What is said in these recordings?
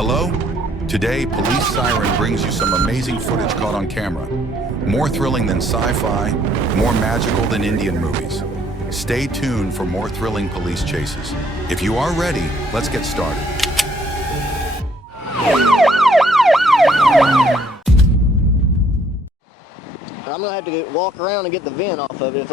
Hello? Today, Police Siren brings you some amazing footage caught on camera. More thrilling than sci-fi, more magical than Indian movies. Stay tuned for more thrilling police chases. If you are ready, let's get started. I'm gonna have to walk around and get the vent off of it.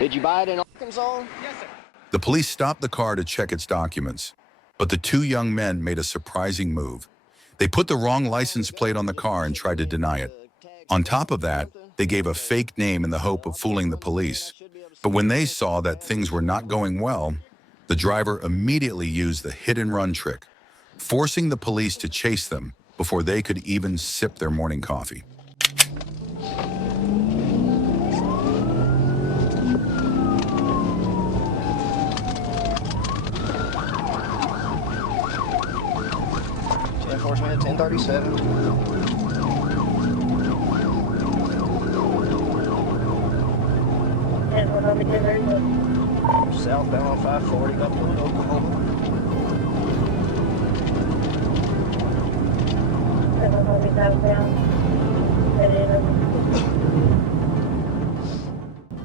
Did you buy it in Arkansas? Yes, sir. The police stopped the car to check its documents, but the two young men made a surprising move. They put the wrong license plate on the car and tried to deny it. On top of that, they gave a fake name in the hope of fooling the police. But when they saw that things were not going well, the driver immediately used the hit-and-run trick, forcing the police to chase them before they could even sip their morning coffee. Enforcement 1037. Southbound on 540 up to Oklahoma.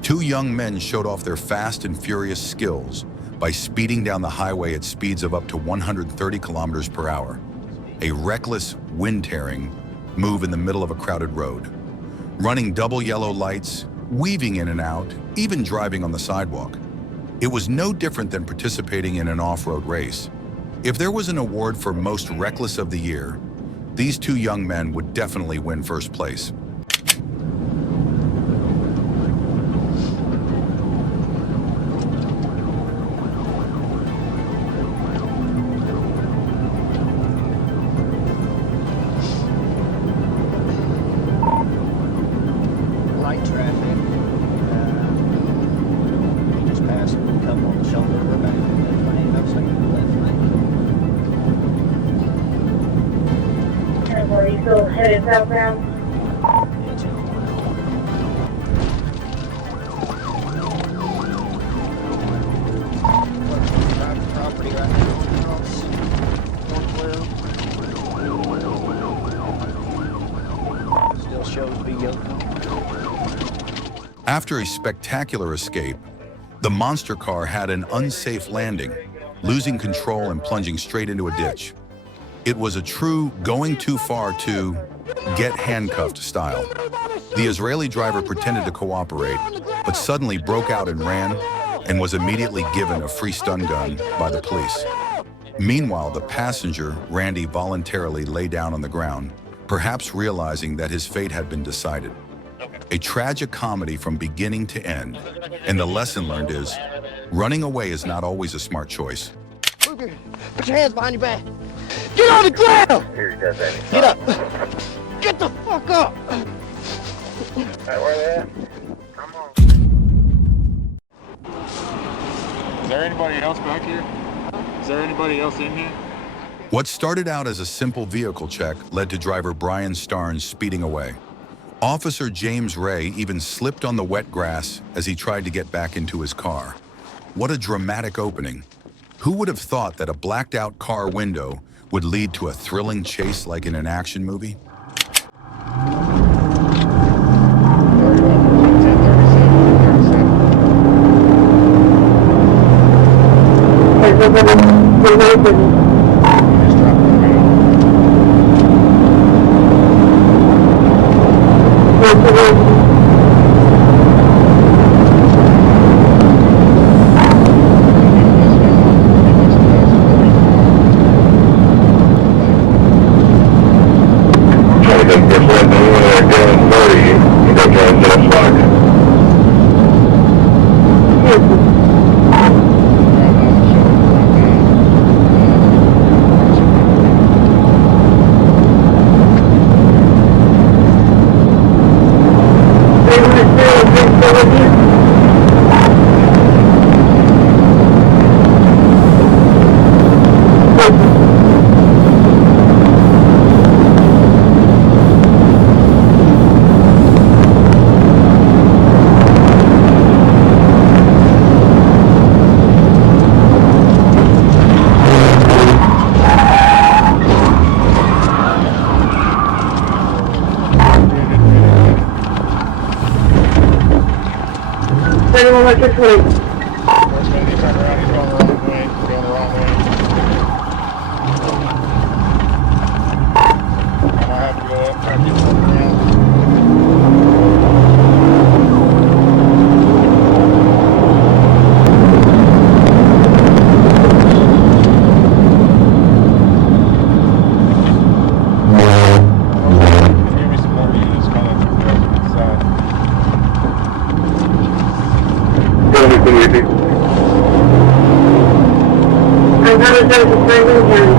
Two young men showed off their fast and furious skills by speeding down the highway at speeds of up to 130 kilometers per hour. A reckless, wind-tearing move in the middle of a crowded road. Running double yellow lights, weaving in and out, even driving on the sidewalk. It was no different than participating in an off-road race. If there was an award for most reckless of the year, these two young men would definitely win first place. Light traffic. Just passed a couple on the shoulder. We're back in the left lane. Looks like the left lane. Are you still headed southbound? Yeah, channel 1. Private property right here. House. 112. Still shows to be guilty. After a spectacular escape, the monster car had an unsafe landing, losing control and plunging straight into a ditch. It was a true going too far to get handcuffed style. The Israeli driver pretended to cooperate, but suddenly broke out and ran, and was immediately given a free stun gun by the police. Meanwhile, the passenger, Randy, voluntarily lay down on the ground, perhaps realizing that his fate had been decided. A tragic comedy from beginning to end, and the lesson learned is, running away is not always a smart choice. Put your hands behind your back. Get on the ground! Get up! Get the fuck up! Where they at? Come on. Is there anybody else back here? Is there anybody else in here? What started out as a simple vehicle check led to driver Brian Starnes speeding away. Officer James Ray even slipped on the wet grass as he tried to get back into his car. What a dramatic opening. Who would have thought that a blacked out car window would lead to a thrilling chase like in an action movie? Anyone like this way? First minute he turned around, he's going the wrong way. Going the wrong way. I might have to go up, try to get turned around. Give me some more units coming from the side. I'm going to go to Birmingham.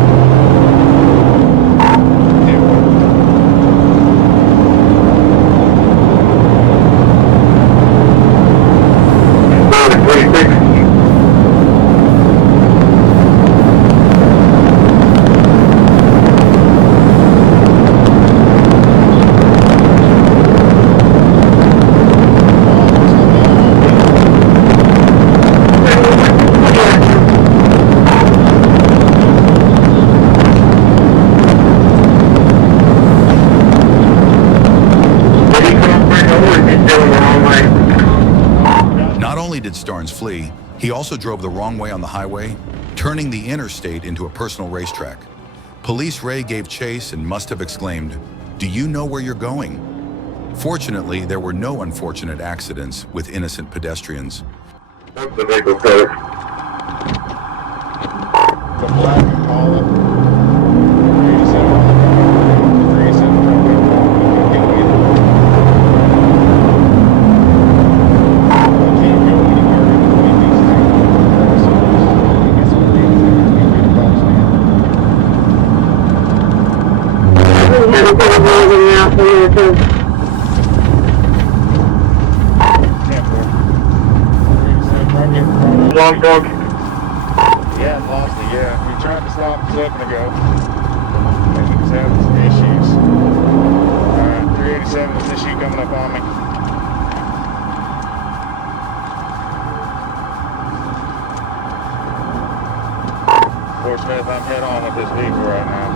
Not only did Starnes flee, he also drove the wrong way on the highway, turning the interstate into a personal racetrack. Police Ray gave chase and must have exclaimed, "Do you know where you're going?" Fortunately, there were no unfortunate accidents with innocent pedestrians. The black and olive. 87 on the car. 37 from the car. I can't go anywhere in between these two. So I guess I'm going to be close now. We have a bit of moving now for you too. 10-4. 37 right in front of Long dog. Yeah, lost it, yeah. We tried to stop a second ago. And he was having some issues. 387 is issue coming up on me. Fort Smith, I'm head on with this vehicle right now.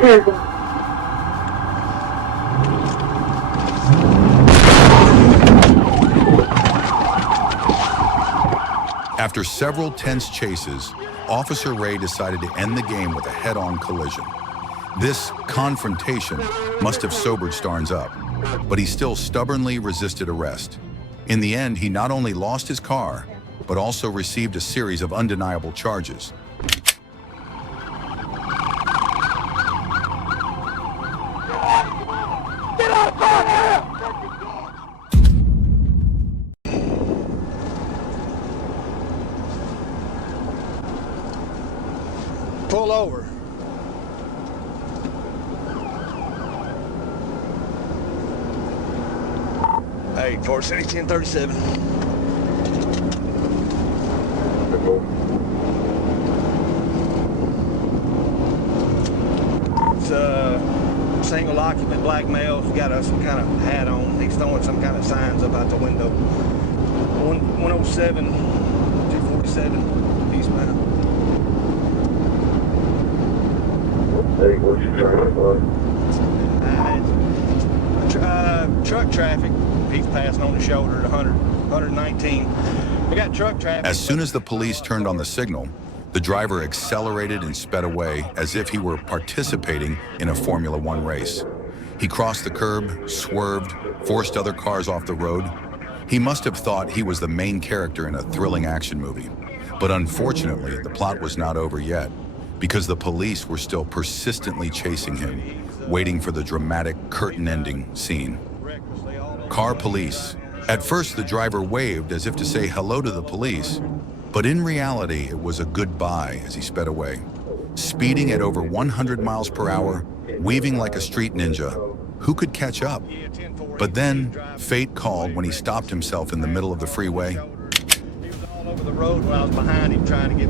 Terrible. After several tense chases, Officer Ray decided to end the game with a head-on collision. This confrontation must have sobered Starnes up, but he still stubbornly resisted arrest. In the end, he not only lost his car, but also received a series of undeniable charges. Pull over. Hey, Fort City 1037. It's a single occupant black male. He's got some kind of hat on. He's throwing some kind of signs up out the window. 107, 247, eastbound. Hey, what's your traffic like? Truck traffic. He's passing on the shoulder at 119. We got truck traffic. As soon as the police turned on the signal, the driver accelerated and sped away as if he were participating in a Formula One race. He crossed the curb, swerved, forced other cars off the road. He must have thought he was the main character in a thrilling action movie. But unfortunately, the plot was not over yet, because the police were still persistently chasing him, waiting for the dramatic curtain-ending scene. Car police. At first, the driver waved as if to say hello to the police, but in reality, it was a goodbye as he sped away. Speeding at over 100 miles per hour, weaving like a street ninja, who could catch up? But then, fate called when he stopped himself in the middle of the freeway. He was all over the road when I was behind him trying to get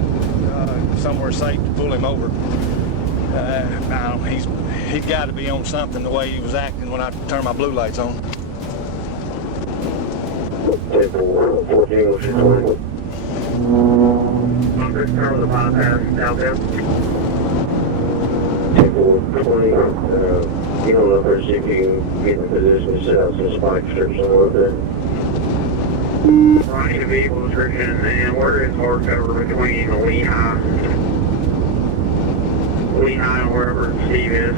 somewhere safe to pull him over. I don't know, he's got to be on something the way he was acting when I turned my blue lights on. Start with the bypass down there. You don't know first if you can get in a position to set out some spike strips and load there. I need a vehicle description and where is hardcover between Lehigh and wherever Steve is.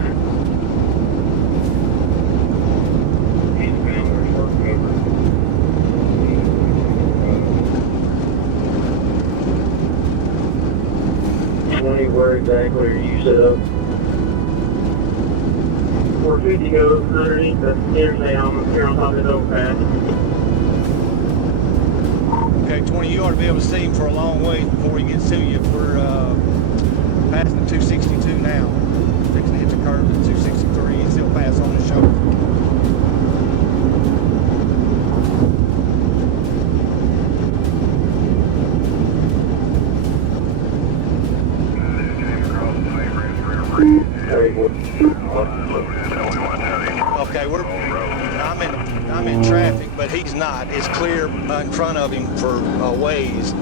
Eastbound, where's hardcover? Where exactly are you set up? 450 goes underneath the interstate here on top of the overpass. Okay, 20, you ought to be able to see him for a long ways before he gets to you. We're passing the 262 now. Fixing to hit the curve at 263. He's still pass on his shoulder. Okay, I'm in traffic, but he's not. It's clear in front of him for a ways.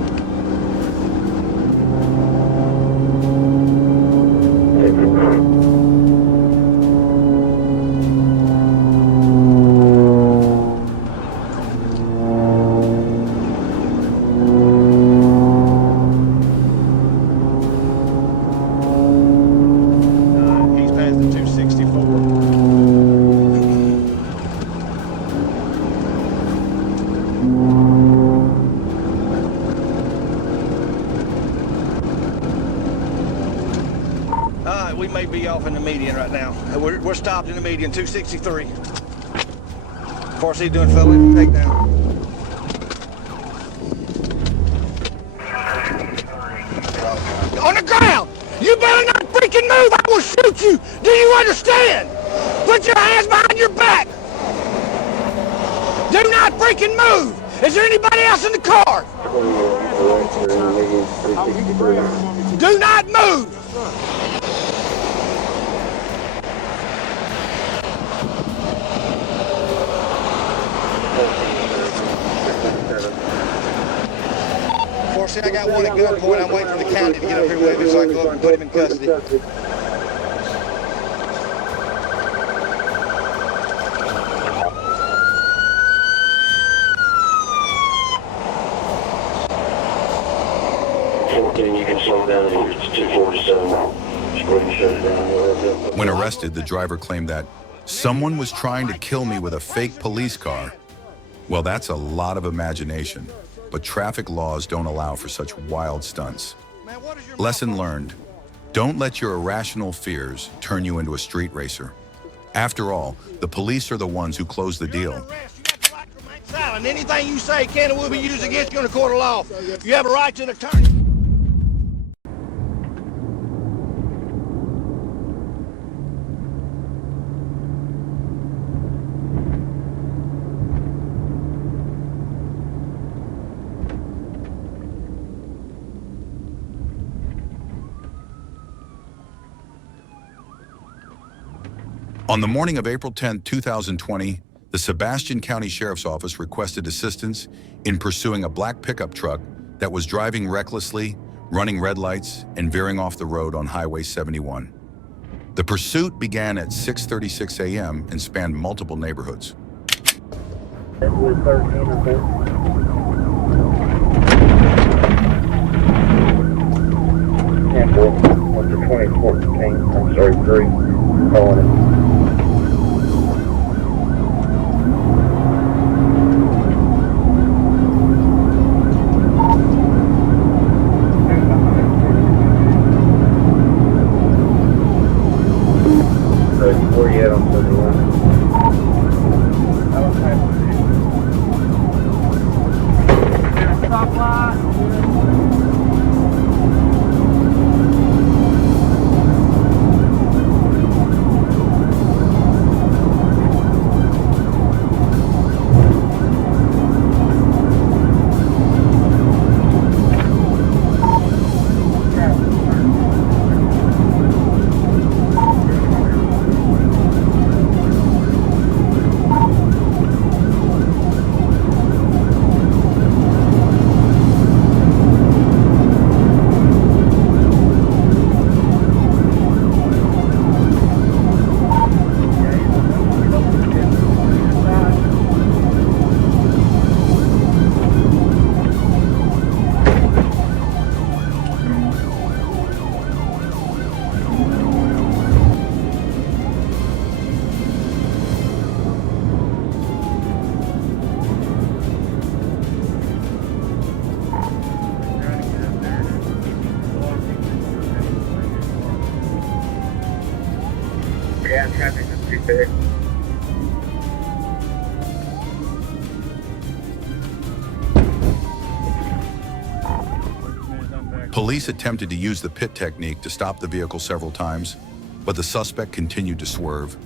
He's past the 264. We may be off in the median right now. We're stopped in the median, 263. Of course, he's doing felony takedown. On the ground! You better not freaking move! I will shoot you! Do you understand? Put your hands behind your back! Do not freaking move! Is there anybody else in the car? Do not move! See, I got one at gunpoint. I'm waiting for the county to get up here with me so I can go up and put him in custody. You can slow down here. It's 247. Just go ahead and shut it down. When arrested, the driver claimed that someone was trying to kill me with a fake police car. Well, that's a lot of imagination, but traffic laws don't allow for such wild stunts. Lesson learned: don't let your irrational fears turn you into a street racer. After all, the police are the ones who close the deal. Silent. Anything you say can and will be used against you in a court of law. You have a right to an attorney. On the morning of April 10, 2020, the Sebastian County Sheriff's Office requested assistance in pursuing a black pickup truck that was driving recklessly, running red lights, and veering off the road on Highway 71. The pursuit began at 6:36 a.m. and spanned multiple neighborhoods. With 13, I think. Yeah, well, what's the 2014? I'm sorry, 3. Calling it. Where you at on 71? Police attempted to use the pit technique to stop the vehicle several times, but the suspect continued to swerve,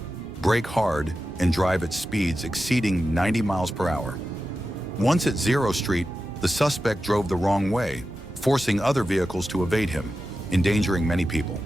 brake hard, and drive at speeds exceeding 90 miles per hour. Once at Zero Street, the suspect drove the wrong way, forcing other vehicles to evade him, endangering many people.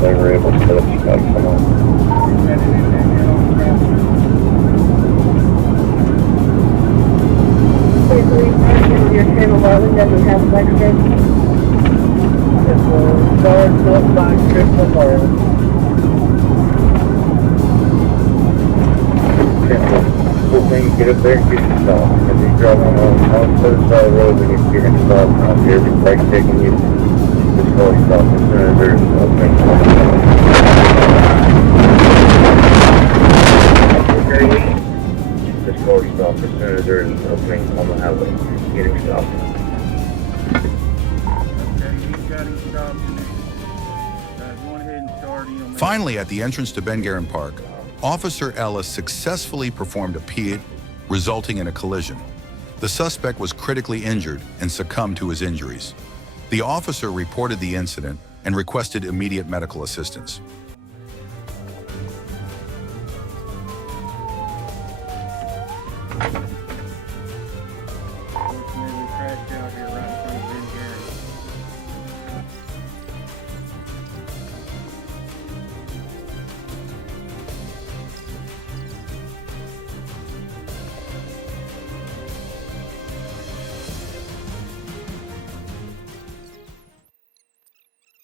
They were able to put up spikes on them. Your 1011 doesn't have flex strip? It's a large full-size strip of oil. Cool thing, get up there and get you stopped. If you drive on the other side of the road, then you're going to stop. Out here, if your brake taking you, just go stop as soon as there's an opening. Just go stop as soon as there's an opening on the highway. Getting stopped. Finally, at the entrance to Ben Guerin Park, Officer Ellis successfully performed a PID, resulting in a collision. The suspect was critically injured and succumbed to his injuries. The officer reported the incident and requested immediate medical assistance.